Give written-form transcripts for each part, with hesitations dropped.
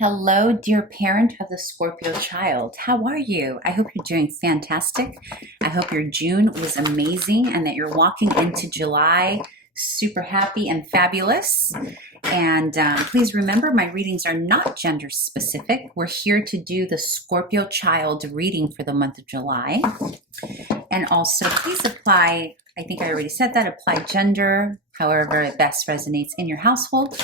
Hello, dear parent of the Scorpio child. How are you? I hope you're doing fantastic. I hope your June was amazing and that you're walking into July super happy and fabulous. And please remember, my readings are not gender specific. We're here to do the Scorpio child reading for the month of July. And also, please apply, I think I already said that, apply gender, however it best resonates in your household.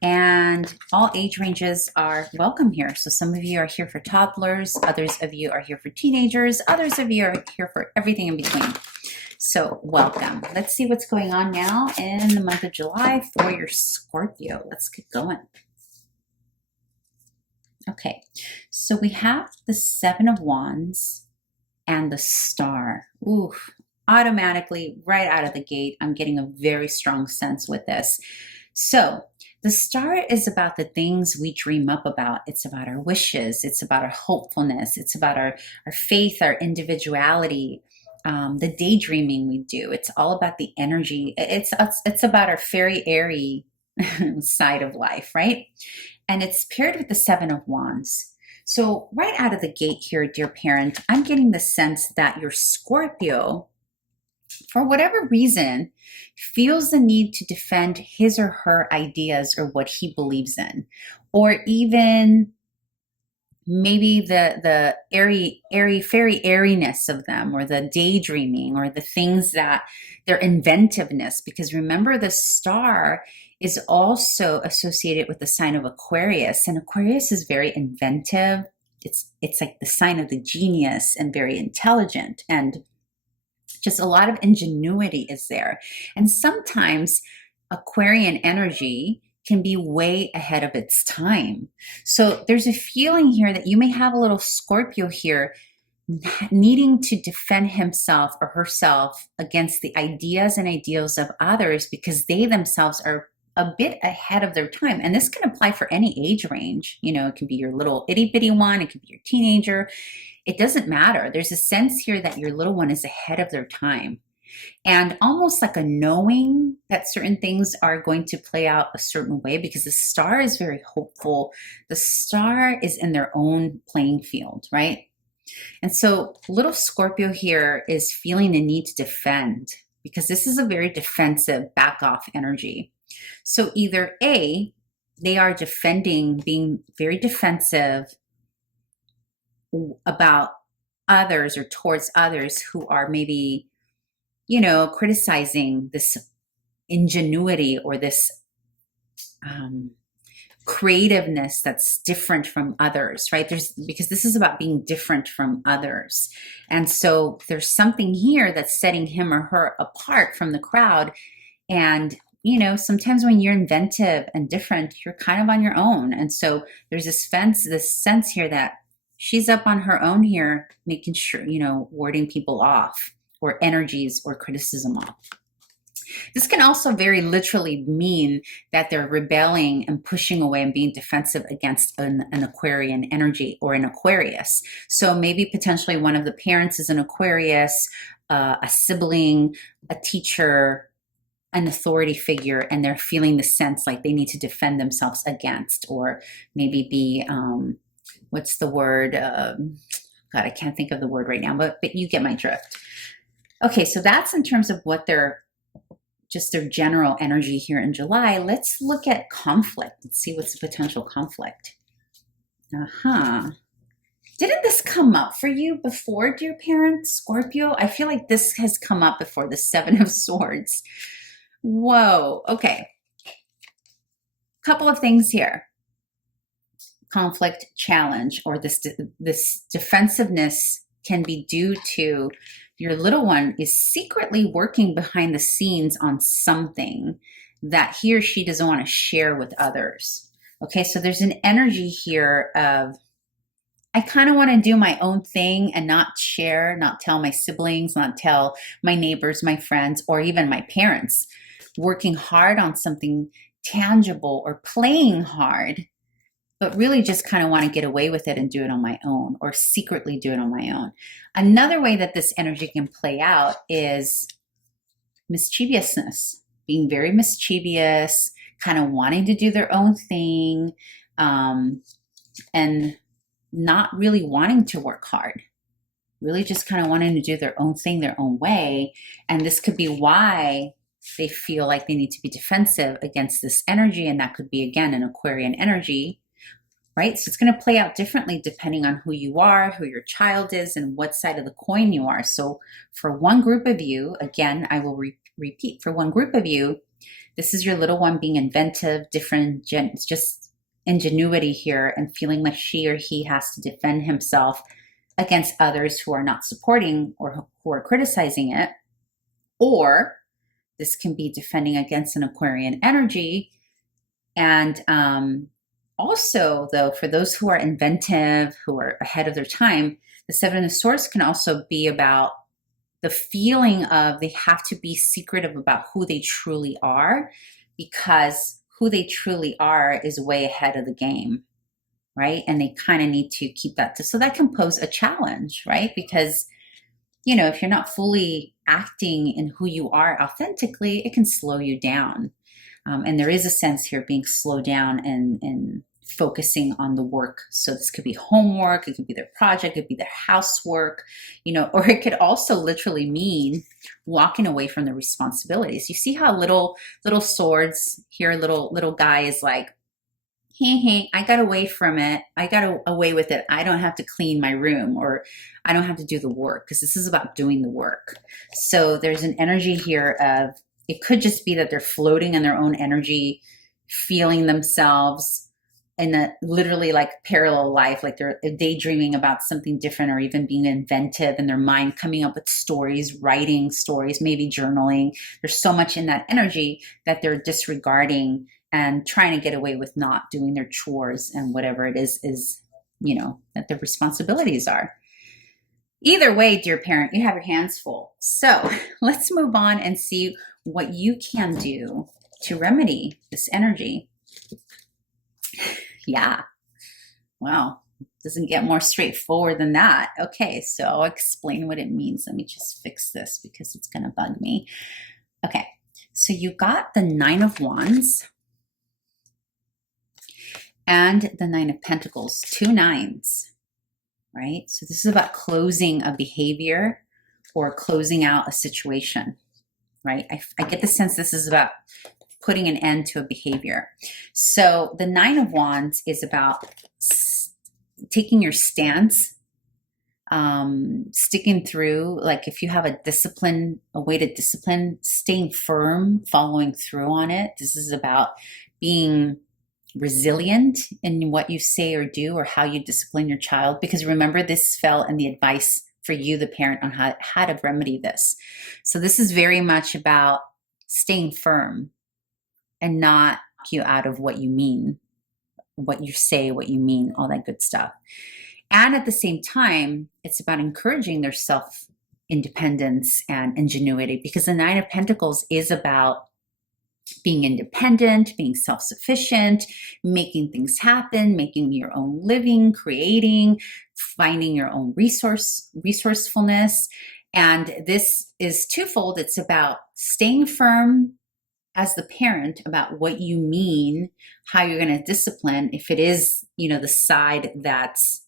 And all age ranges are welcome here. So some of you are here for toddlers, others of you are here for teenagers, others of you are here for everything in between. So welcome. Let's see what's going on now in the month of July for your Scorpio. Let's get going. Okay, so we have the Seven of Wands and the Star. Ooh, automatically, right out of the gate, I'm getting a very strong sense with this. So the Star is about the things we dream up about. It's about our wishes. It's about our hopefulness. It's about our faith, our individuality, the daydreaming we do. It's all about the energy. It's about our fairy, airy side of life, right? And it's paired with the Seven of Wands. So right out of the gate here, dear parent, I'm getting the sense that your Scorpio, for whatever reason, feels the need to defend his or her ideas or what he believes in, or even maybe the airy, fairy airiness of them, or the daydreaming, or the things that their inventiveness. Because remember, the Star is also associated with the sign of Aquarius, and Aquarius is very inventive. It's like the sign of the genius and very intelligent, and just a lot of ingenuity is there. And sometimes Aquarian energy can be way ahead of its time. So there's a feeling here that you may have a little Scorpio here needing to defend himself or herself against the ideas and ideals of others because they themselves are a bit ahead of their time. And this can apply for any age range. You know, it can be your little itty bitty one, it could be your teenager. It doesn't matter. There's a sense here that your little one is ahead of their time, and almost like a knowing that certain things are going to play out a certain way, because the Star is very hopeful. The Star is in their own playing field, right? And so little Scorpio here is feeling the need to defend, because this is a very defensive, back off energy. So either A, they are defending, being very defensive about others or towards others who are maybe, you know, criticizing this ingenuity or this creativeness that's different from others, right? Because this is about being different from others. And so there's something here that's setting him or her apart from the crowd. And, you know, sometimes when you're inventive and different, you're kind of on your own. And so there's this sense here that she's up on her own here, making sure, you know, warding people off, or energies or criticism off. This can also very literally mean that they're rebelling and pushing away and being defensive against an Aquarian energy or an Aquarius. So maybe potentially one of the parents is an Aquarius, a sibling, a teacher, an authority figure, and they're feeling the sense like they need to defend themselves against, or maybe be, what's the word? God, I can't think of the word right now, but you get my drift. Okay, so that's in terms of what their general energy here in July. Let's look at conflict. Let's see what's the potential conflict. Didn't this come up for you before, dear parent, Scorpio? I feel like this has come up before, the Seven of Swords. Whoa, okay. Couple of things here. Conflict, challenge, or this defensiveness can be due to your little one is secretly working behind the scenes on something that he or she doesn't want to share with others. Okay, so there's an energy here of, I kind of want to do my own thing and not share, not tell my siblings, not tell my neighbors, my friends, or even my parents. Working hard on something tangible or playing hard, but really just kind of want to get away with it and do it on my own, or secretly do it on my own. Another way that this energy can play out is mischievousness, being very mischievous, kind of wanting to do their own thing, and not really wanting to work hard, really just kind of wanting to do their own thing their own way. And this could be why they feel like they need to be defensive against this energy. And that could be, again, an Aquarian energy, right? So it's going to play out differently depending on who you are, who your child is, and what side of the coin you are. So for one group of you, again, I will repeat, for one group of you, this is your little one being inventive, different, just ingenuity here, and feeling like she or he has to defend himself against others who are not supporting or who are criticizing it. Or this can be defending against an Aquarian energy. And also, though, for those who are inventive, who are ahead of their time, the Seven of Swords can also be about the feeling of they have to be secretive about who they truly are, because who they truly are is way ahead of the game, right? And they kind of need to keep that. So that can pose a challenge, right? Because, you know, if you're not fully acting in who you are authentically, it can slow you down. And there is a sense here being slowed down and focusing on the work. So this could be homework, it could be their project, it could be their housework, you know, or it could also literally mean walking away from the responsibilities. You see how little swords here, little guy is like, hey, I got away from it. I got away with it. I don't have to clean my room, or I don't have to do the work, because this is about doing the work. So there's an energy here of, it could just be that they're floating in their own energy, feeling themselves in a literally like parallel life, like they're daydreaming about something different, or even being inventive in their mind, coming up with stories, writing stories, maybe journaling. There's so much in that energy that they're disregarding and trying to get away with not doing their chores and whatever it is, you know, that their responsibilities are. Either way, dear parent, you have your hands full. So let's move on and see what you can do to remedy this energy. Yeah. Well, doesn't get more straightforward than that. Okay, so I'll explain what it means. Let me just fix this because it's going to bug me. Okay, so you got the Nine of Wands and the Nine of Pentacles, 2 nines, right? So this is about closing a behavior or closing out a situation, right? I get the sense this is about putting an end to a behavior. So the Nine of Wands is about taking your stance, sticking through, like if you have a discipline, a way to discipline, staying firm, following through on it. This is about being resilient in what you say or do, or how you discipline your child. Because remember, this fell in the advice for you, the parent, on how to remedy this. So this is very much about staying firm and not you out of what you mean, what you say, what you mean, all that good stuff. And at the same time, it's about encouraging their self-independence and ingenuity, because the Nine of Pentacles is about being independent, being self-sufficient, making things happen, making your own living, creating, finding your own resourcefulness. And this is twofold. It's about staying firm as the parent about what you mean, how you're going to discipline, if it is, you know, the side that's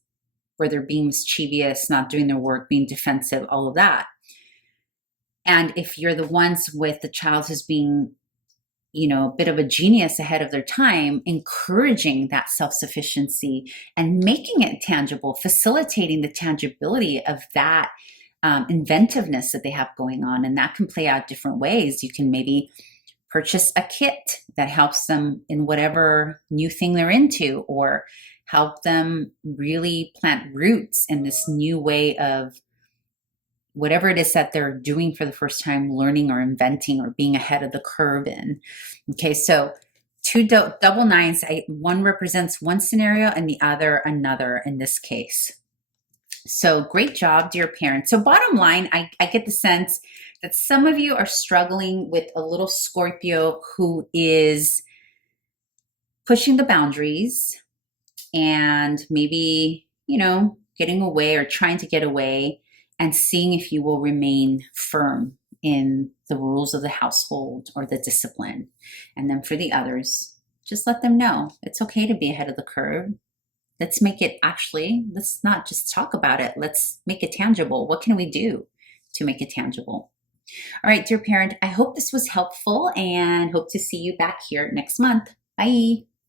where they're being mischievous, not doing their work, being defensive, all of that. And if you're the ones with the child who's being, you know, a bit of a genius ahead of their time, encouraging that self-sufficiency and making it tangible, facilitating the tangibility of that inventiveness that they have going on. And that can play out different ways. You can maybe purchase a kit that helps them in whatever new thing they're into, or help them really plant roots in this new way of whatever it is that they're doing for the first time, learning or inventing or being ahead of the curve in. Okay, so two double nines, one represents one scenario and the other another in this case. So great job, dear parents. So bottom line, I get the sense that some of you are struggling with a little Scorpio who is pushing the boundaries and maybe, you know, getting away or trying to get away, and seeing if you will remain firm in the rules of the household or the discipline. And then for the others, just let them know it's okay to be ahead of the curve. Let's make it actually, let's not just talk about it. Let's make it tangible. What can we do to make it tangible? All right, dear parent, I hope this was helpful and hope to see you back here next month. Bye.